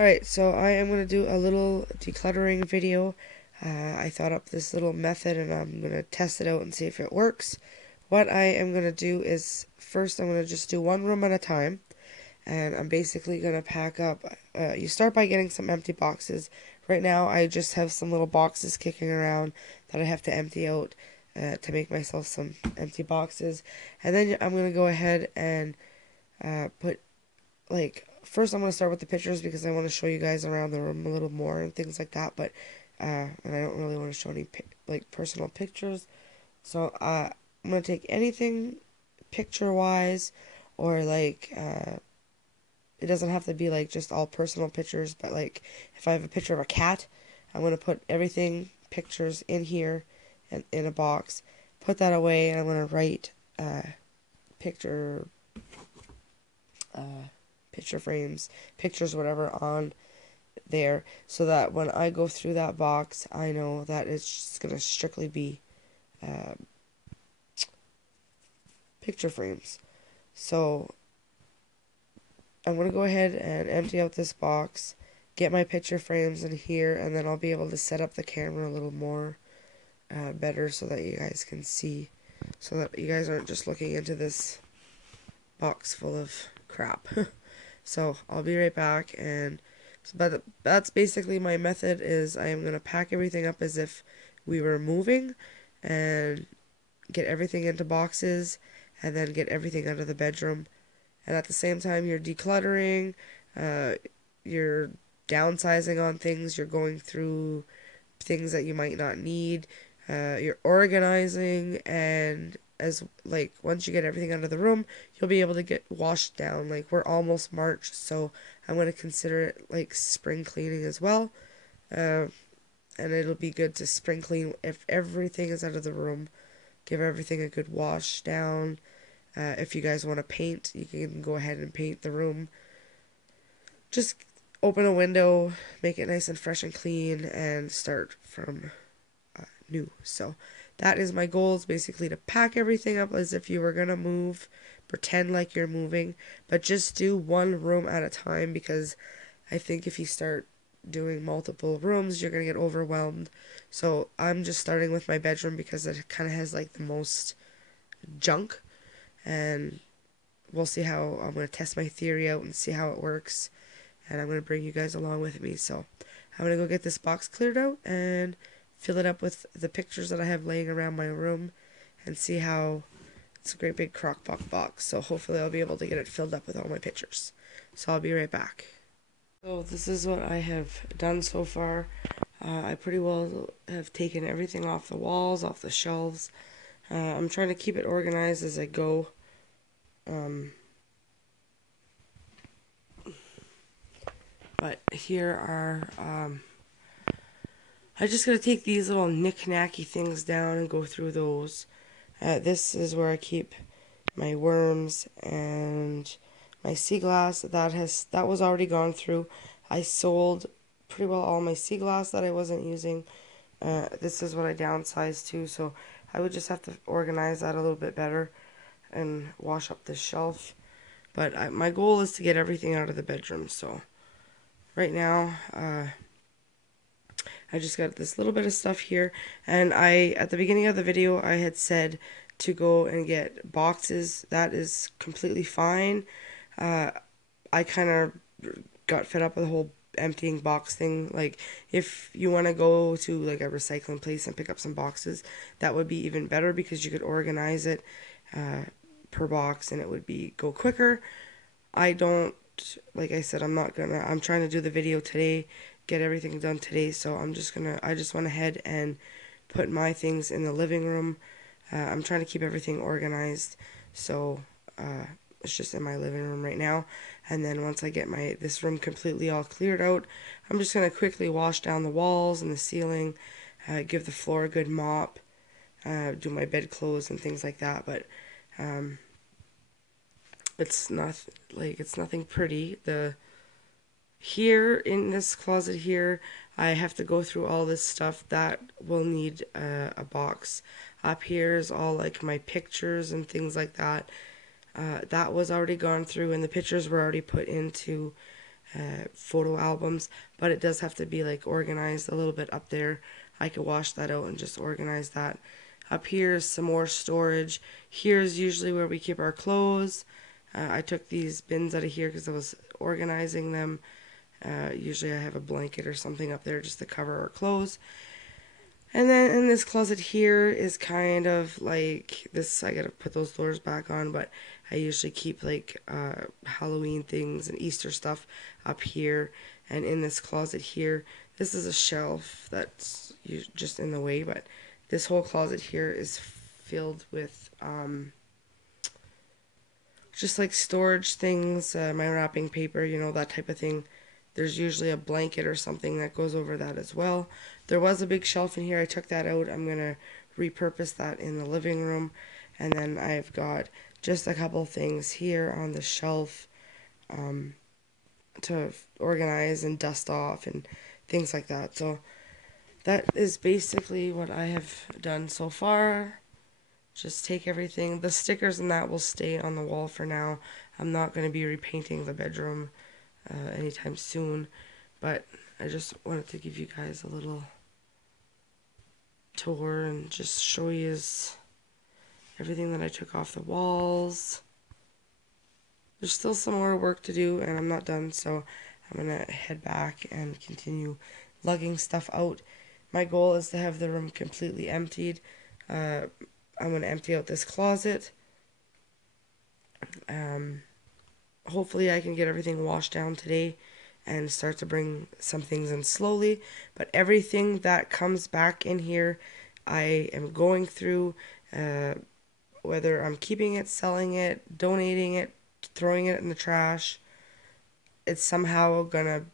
Alright, so I am going to do a little decluttering video. I thought up this little method and I'm going to test it out and see if it works. What I am going to do is first I'm going to just do one room at a time, and I'm basically going to pack up. You start by getting some empty boxes. Right now I just have some little boxes kicking around that I have to empty out to make myself some empty boxes. And then I'm going to go ahead and put, first I'm going to start with the pictures because I want to show you guys around the room a little more and things like that, but and I don't really want to show any personal pictures. So I'm going to take anything picture wise, or it doesn't have to be just all personal pictures, but if I have a picture of a cat, I'm going to put everything pictures in here and in a box, put that away, and I'm going to write picture picture frames, pictures, whatever, on there, so that when I go through that box, I know that it's just going to strictly be picture frames. So I'm going to go ahead and empty out this box, get my picture frames in here, and then I'll be able to set up the camera a little more better so that you guys can see, so that you guys aren't just looking into this box full of crap. So I'll be right back, but that's basically my method. Is I am going to pack everything up as if we were moving, and get everything into boxes, and then get everything out of the bedroom. And at the same time, you're decluttering, you're downsizing on things, you're going through things that you might not need, you're organizing, and once you get everything out of the room, you'll be able to get washed down. We're almost March, so I'm going to consider it spring cleaning as well. And it'll be good to spring clean if everything is out of the room. Give everything a good wash down. If you guys want to paint, you can go ahead and paint the room. Just open a window, make it nice and fresh and clean, and start from new. So that is my goal, is basically to pack everything up as if you were going to move, pretend like you're moving, but just do one room at a time, because I think if you start doing multiple rooms, you're going to get overwhelmed. So I'm just starting with my bedroom because it kind of has the most junk, and we'll see how. I'm going to test my theory out and see how it works, and I'm going to bring you guys along with me. So I'm going to go get this box cleared out and fill it up with the pictures that I have laying around my room, and see how. It's a great big crock-pot box, so hopefully I'll be able to get it filled up with all my pictures. So I'll be right back. So this is what I have done so far. I pretty well have taken everything off the walls, off the shelves. I'm trying to keep it organized as I go. But here are, I just gotta take these little knick-knacky things down and go through those. This is where I keep my worms and my sea glass. That was already gone through. I sold pretty well all my sea glass that I wasn't using. This is what I downsized to, so I would just have to organize that a little bit better and wash up this shelf. But my goal is to get everything out of the bedroom. So right now, I just got this little bit of stuff here, and at the beginning of the video, I had said to go and get boxes. That is completely fine. I kind of got fed up with the whole emptying box thing. If you want to go to a recycling place and pick up some boxes, that would be even better, because you could organize it per box and it would go quicker. I don't, like I said, I'm trying to do the video today, get everything done today, so I just went ahead and put my things in the living room. I'm trying to keep everything organized, so it's just in my living room right now. And then once I get this room completely all cleared out, I'm just going to quickly wash down the walls and the ceiling, give the floor a good mop, do my bedclothes and things like that. But it's nothing pretty. Here in this closet here, I have to go through all this stuff that will need a box. Up here is all my pictures and things like that. That was already gone through, and the pictures were already put into photo albums, but it does have to be like organized a little bit up there. I could wash that out and just organize that. Up here is some more storage. Here's usually where we keep our clothes. I took these bins out of here because I was organizing them. Usually I have a blanket or something up there just to cover our clothes. And then in this closet here is kind of like this. I gotta put those doors back on, but I usually keep like Halloween things and Easter stuff up here. And in this closet here, this is a shelf that's just in the way, but this whole closet here is filled with just like storage things, my wrapping paper, that type of thing. There's usually a blanket or something that goes over that as well. There was a big shelf in here. I took that out. I'm going to repurpose that in the living room. And then I've got just a couple things here on the shelf to organize and dust off and things like that. So that is basically what I have done so far. Just take everything. The stickers and that will stay on the wall for now. I'm not going to be repainting the bedroom anytime soon, but I just wanted to give you guys a little tour and just show you everything that I took off the walls. There's still some more work to do and I'm not done, so I'm going to head back and continue lugging stuff out. My goal is to have the room completely emptied. I'm going to empty out this closet. Hopefully I can get everything washed down today and start to bring some things in slowly. But everything that comes back in here, I am going through, whether I'm keeping it, selling it, donating it, throwing it in the trash. It's somehow gonna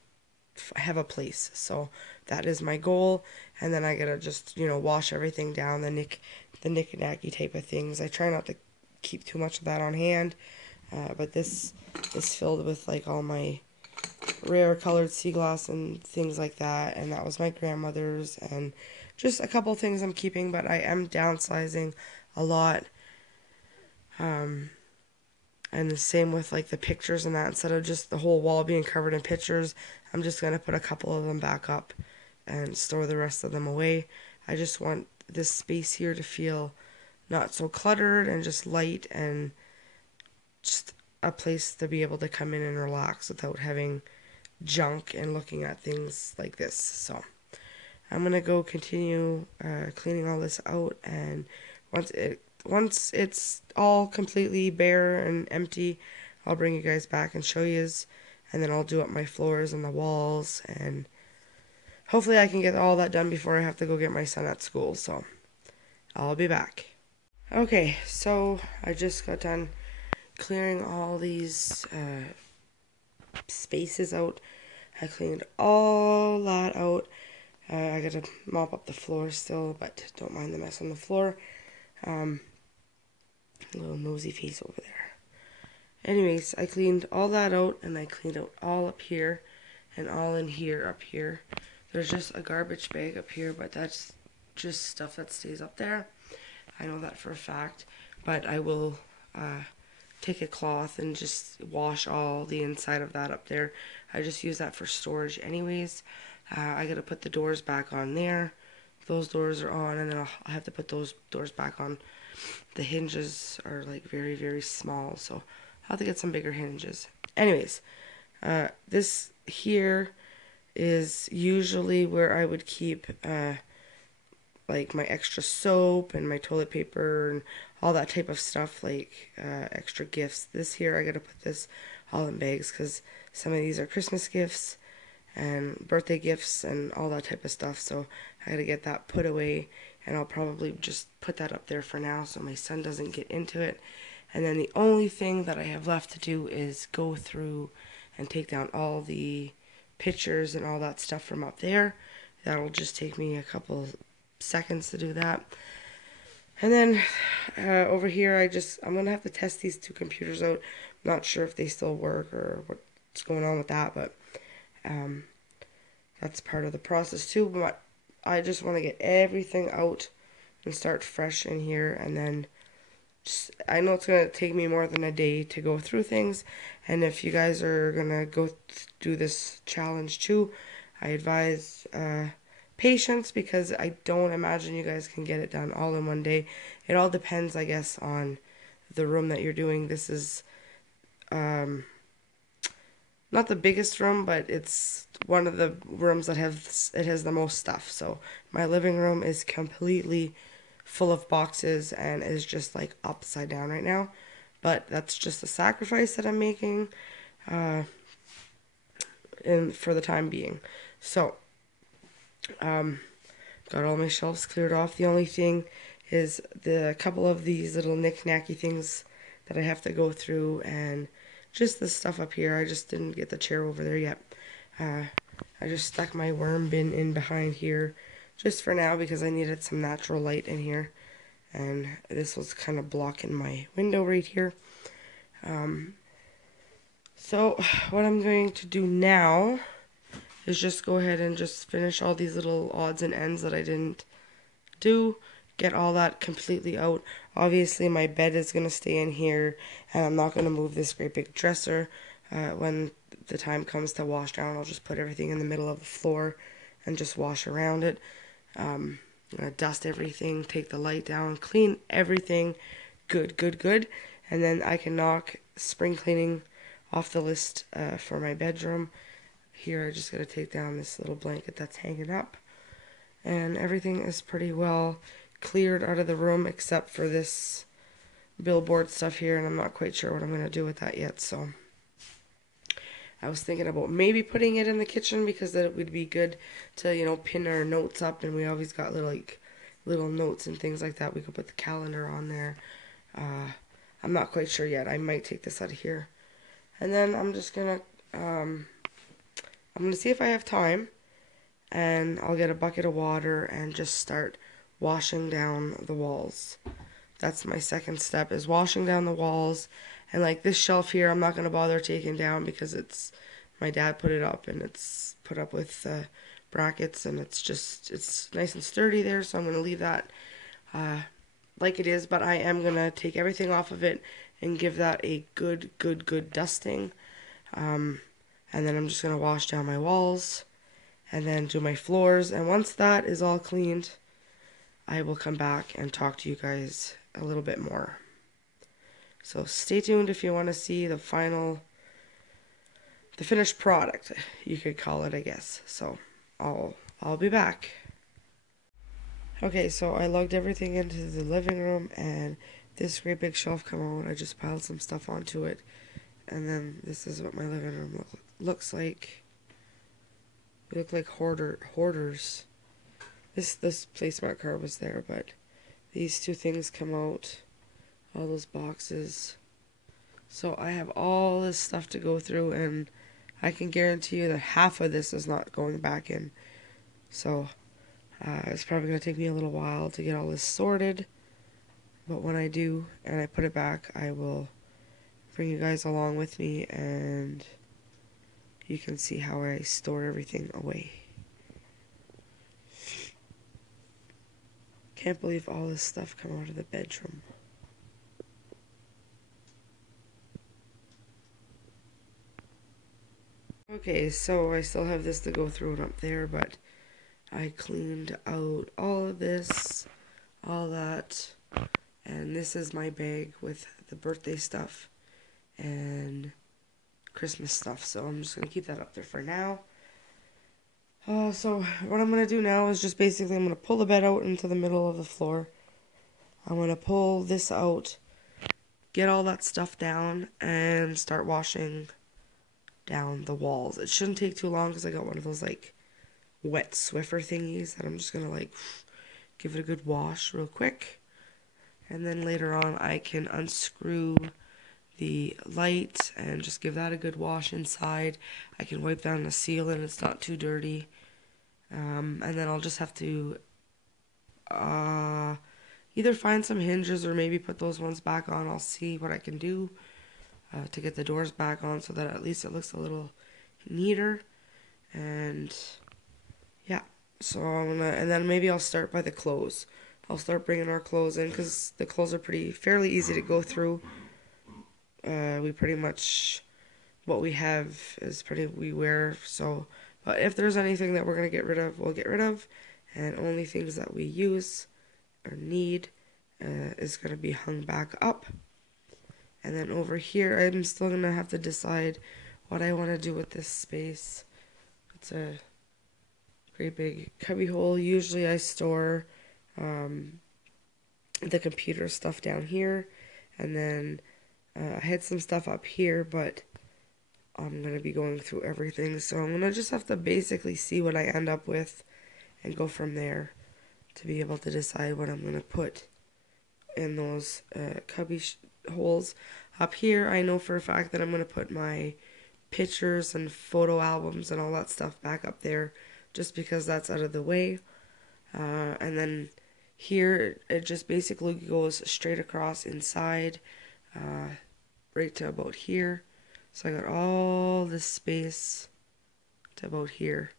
have a place. So that is my goal. And then I gotta just, wash everything down, the knick-knacky type of things. I try not to keep too much of that on hand. But this is filled with like all my rare colored sea glass and things like that. And that was my grandmother's and just a couple things I'm keeping, but I am downsizing a lot. And the same with like the pictures and that. Instead of just the whole wall being covered in pictures, I'm just going to put a couple of them back up and store the rest of them away. I just want this space here to feel not so cluttered and just light and just a place to be able to come in and relax without having junk and looking at things like this. So I'm gonna go continue cleaning all this out, and once it's all completely bare and empty, I'll bring you guys back and show yous, and then I'll do up my floors and the walls, and hopefully I can get all that done before I have to go get my son at school. So I'll be back. Okay, so I just got done clearing all these spaces out. I cleaned all that out. I gotta mop up the floor still, but don't mind the mess on the floor. Little nosy face over there. Anyways, I cleaned all that out, and I cleaned out all up here and all in here up here. There's just a garbage bag up here, but that's just stuff that stays up there. I know that for a fact, but I will take a cloth and just wash all the inside of that up there. I just use that for storage anyways. I gotta put the doors back on there. Those doors are on, and then I'll have to put those doors back on. The hinges are like very, very small, so I'll have to get some bigger hinges. Anyways, this here is usually where I would keep like my extra soap and my toilet paper and all that type of stuff, like extra gifts. This here, I gotta put this all in bags because some of these are Christmas gifts and birthday gifts and all that type of stuff. So I gotta get that put away, and I'll probably just put that up there for now so my son doesn't get into it. And then the only thing that I have left to do is go through and take down all the pictures and all that stuff from up there. That'll just take me a couple seconds to do that. And then over here, I'm gonna have to test these two computers out. I'm not sure if they still work or what's going on with that, but that's part of the process too. But I just want to get everything out and start fresh in here, and then I know it's going to take me more than a day to go through things, and if you guys are going to do this challenge too, I advise patience, because I don't imagine you guys can get it done all in one day. It all depends, I guess, on the room that you're doing. This is not the biggest room, but it's one of the rooms that has the most stuff. So my living room is completely full of boxes and is just like upside down right now. But that's just a sacrifice that I'm making for the time being. So got all my shelves cleared off. The only thing is the couple of these little knick-knacky things that I have to go through, and just the stuff up here. I just didn't get the chair over there yet. I just stuck my worm bin in behind here just for now because I needed some natural light in here, and this was kind of blocking my window right here. So what I'm going to do now is just go ahead and just finish all these little odds and ends that I didn't do, get all that completely out. Obviously my bed is going to stay in here, and I'm not going to move this great big dresser. When the time comes to wash down, I'll just put everything in the middle of the floor and just wash around it. I'm going to dust everything, take the light down, clean everything good, and then I can knock spring cleaning off the list for my bedroom. Here I just got to take down this little blanket that's hanging up, and everything is pretty well cleared out of the room except for this billboard stuff here, and I'm not quite sure what I'm going to do with that yet. So I was thinking about maybe putting it in the kitchen, because that would be good to, you know, pin our notes up, and we always got little notes and things like that. We could put the calendar on there. I'm not quite sure yet. I might take this out of here, and then I'm just gonna see if I have time, and I'll get a bucket of water and just start washing down the walls. That's my second step, is washing down the walls. And like this shelf here, I'm not going to bother taking down because it's, my dad put it up, and it's put up with brackets, and it's nice and sturdy there, so I'm going to leave that like it is. But I am going to take everything off of it and give that a good dusting. And then I'm just going to wash down my walls and then do my floors. And once that is all cleaned, I will come back and talk to you guys a little bit more. So stay tuned if you want to see the finished product, you could call it, I guess. So I'll be back. Okay, so I lugged everything into the living room, and this great big shelf come out. I just piled some stuff onto it, and then this is what my living room looks like. We look like hoarders. This placemat card was there, but these two things come out. All those boxes. So I have all this stuff to go through, and I can guarantee you that half of this is not going back in. So it's probably going to take me a little while to get all this sorted. But when I do, and I put it back, I will bring you guys along with me, and you can see how I store everything away. Can't believe all this stuff come out of the bedroom. Okay, so I still have this to go through and up there, but I cleaned out all of this, all that, and this is my bag with the birthday stuff and Christmas stuff, so I'm just going to keep that up there for now. So what I'm going to do now is just basically I'm going to pull the bed out into the middle of the floor. I'm going to pull this out, get all that stuff down, and start washing down the walls. It shouldn't take too long because I got one of those like wet Swiffer thingies that I'm just gonna like give it a good wash real quick, and then later on I can unscrew the light and just give that a good wash inside. I can wipe down the ceiling, it's not too dirty, and then I'll just have to either find some hinges or maybe put those ones back on. I'll see what I can do to get the doors back on so that at least it looks a little neater. And yeah, so and then maybe I'll start by the clothes. I'll start bringing our clothes in because the clothes are fairly easy to go through. We pretty much, what we have is we wear, so, but if there's anything that we're going to get rid of, we'll get rid of, and only things that we use or need is going to be hung back up. And then over here, I'm still going to have to decide what I want to do with this space. It's a great big cubby hole. Usually I store the computer stuff down here, and then I had some stuff up here, but I'm going to be going through everything, so I'm going to just have to basically see what I end up with and go from there to be able to decide what I'm going to put in those cubby holes. Up here, I know for a fact that I'm going to put my pictures and photo albums and all that stuff back up there just because that's out of the way. And then here, it just basically goes straight across inside, right to about here. So I got all this space to about here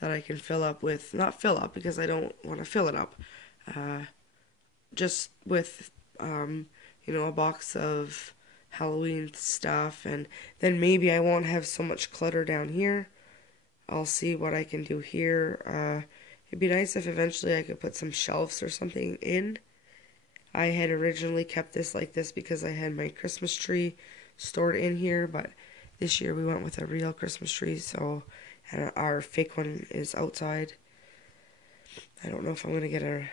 that I can fill up with, not fill up because I don't want to fill it up, just with, a box of Halloween stuff, and then maybe I won't have so much clutter down here. I'll see what I can do here. It'd be nice if eventually I could put some shelves or something in. I had originally kept this like this because I had my Christmas tree stored in here, but this year we went with a real Christmas tree, so, and our fake one is outside. I don't know if I'm going to get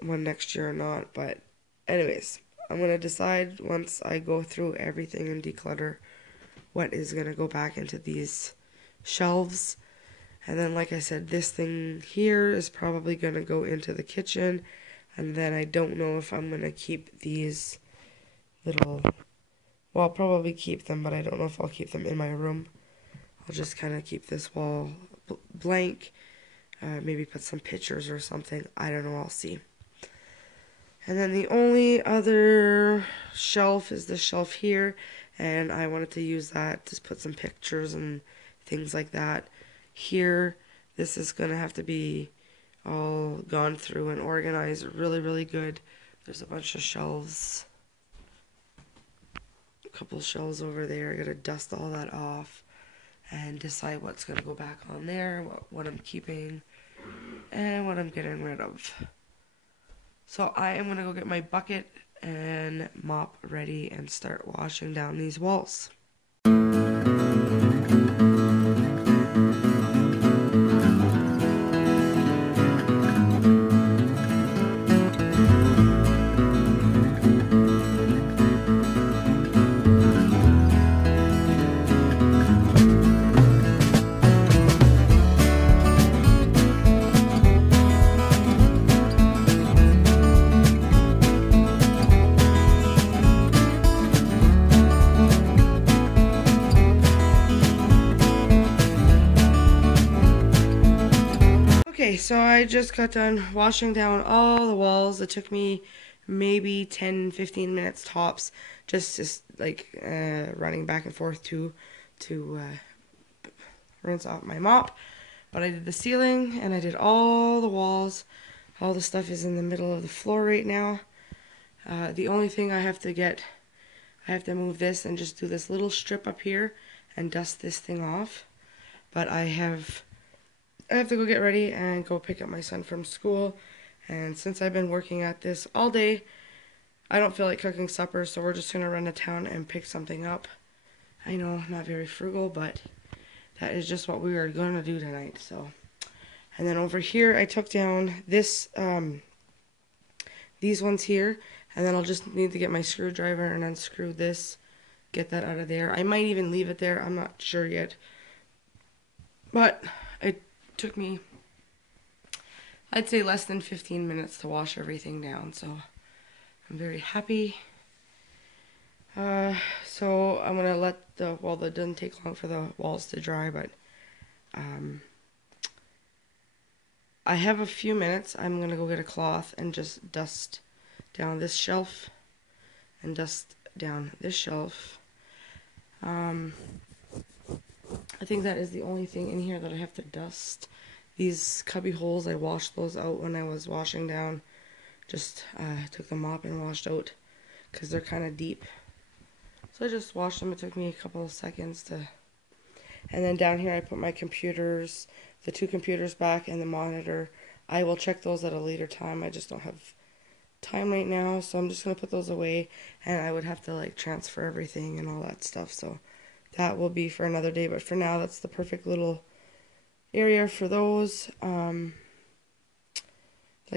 one next year or not, but anyways, I'm going to decide once I go through everything and declutter what is going to go back into these shelves. And then, like I said, this thing here is probably going to go into the kitchen. And then I don't know if I'm going to keep these little, well, I'll probably keep them, but I don't know if I'll keep them in my room. I'll just kind of keep this wall blank, maybe put some pictures or something. I don't know, I'll see. And then the only other shelf is this shelf here, and I wanted to use that to put some pictures and things like that. Here, this is going to have to be all gone through and organized really, really good. There's a bunch of shelves, a couple shelves over there. I got to dust all that off and decide what's going to go back on there, what I'm keeping, and what I'm getting rid of. So I am going to go get my bucket and mop ready and start washing down these walls. Okay, so I just got done washing down all the walls. It took me maybe 10-15 minutes tops, just like running back and forth to rinse off my mop. But I did the ceiling and I did all the walls. All the stuff is in the middle of the floor right now. The only thing I have to move this and just do this little strip up here and dust this thing off. But I have to go get ready and go pick up my son from school. And since I've been working at this all day, I don't feel like cooking supper, so we're just going to run to town and pick something up. I know, not very frugal, but that is just what we are going to do tonight. So, and then over here, I took down these ones here, and then I'll just need to get my screwdriver and unscrew this, get that out of there. I might even leave it there, I'm not sure yet. But it took me, I'd say, less than 15 minutes to wash everything down, so I'm very happy. So I'm going to let it doesn't take long for the walls to dry, but I have a few minutes. I'm going to go get a cloth and just dust down this shelf and dust down this shelf. I think that is the only thing in here that I have to dust. These cubby holes, I washed those out when I was washing down Just took the mop and washed out because they're kind of deep. So I just washed them. It took me a couple of seconds to. And then down here I put my computers, the 2 computers back and the monitor. I will check those at a later time. I just don't have time right now, so I'm just going to put those away, and I would have to like transfer everything and all that stuff, so that will be for another day. But for now, that's the perfect little area for those. Like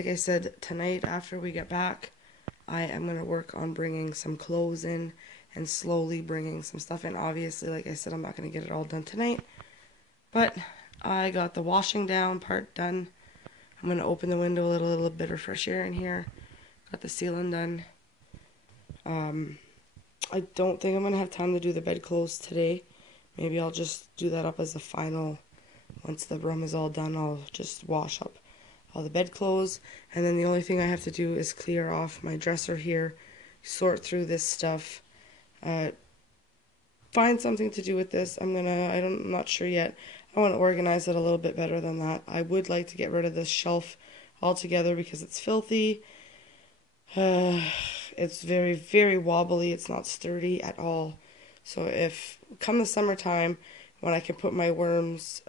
I said, tonight after we get back, I am going to work on bringing some clothes in and slowly bringing some stuff in. Obviously, like I said, I'm not going to get it all done tonight, but I got the washing down part done. I'm going to open the window, let a little bit of fresh air in here. Got the ceiling done. I don't think I'm going to have time to do the bedclothes today. Maybe I'll just do that up as a final. Once the room is all done, I'll just wash up all the bedclothes. And then the only thing I have to do is clear off my dresser here, sort through this stuff, find something to do with this. I'm not sure yet. I want to organize it a little bit better than that. I would like to get rid of this shelf altogether because it's filthy. It's very, very wobbly. It's not sturdy at all. So if, come the summertime, when I can put my worms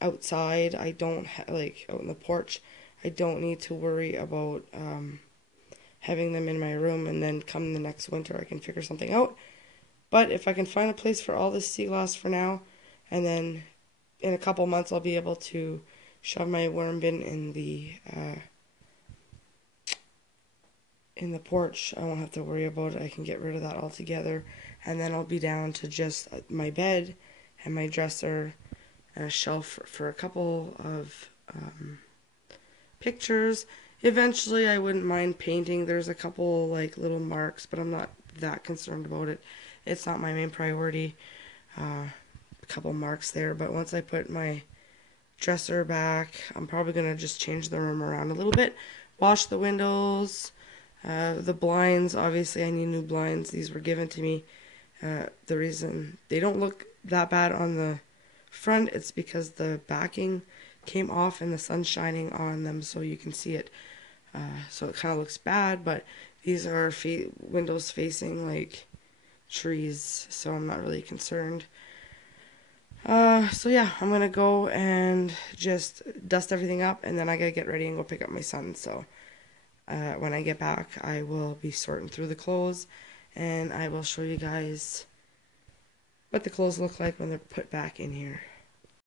outside, I don't like out in the porch, I don't need to worry about having them in my room, and then come the next winter I can figure something out. But if I can find a place for all this sea glass for now, and then in a couple months I'll be able to shove my worm bin in the porch, I won't have to worry about it. I can get rid of that altogether, and then I'll be down to just my bed and my dresser and a shelf for a couple of pictures. Eventually I wouldn't mind painting. There's a couple like little marks, but I'm not that concerned about it. It's not my main priority. A couple marks there, but once I put my dresser back, I'm probably going to just change the room around a little bit, wash the windows. The blinds, obviously I need new blinds. These were given to me. The reason they don't look that bad on the front, it's because the backing came off and the sun's shining on them so you can see it. So it kind of looks bad, but these are windows facing like trees, so I'm not really concerned. So yeah, I'm gonna go and just dust everything up, and then I gotta get ready and go pick up my son. So when I get back, I will be sorting through the clothes, and I will show you guys what the clothes look like when they're put back in here.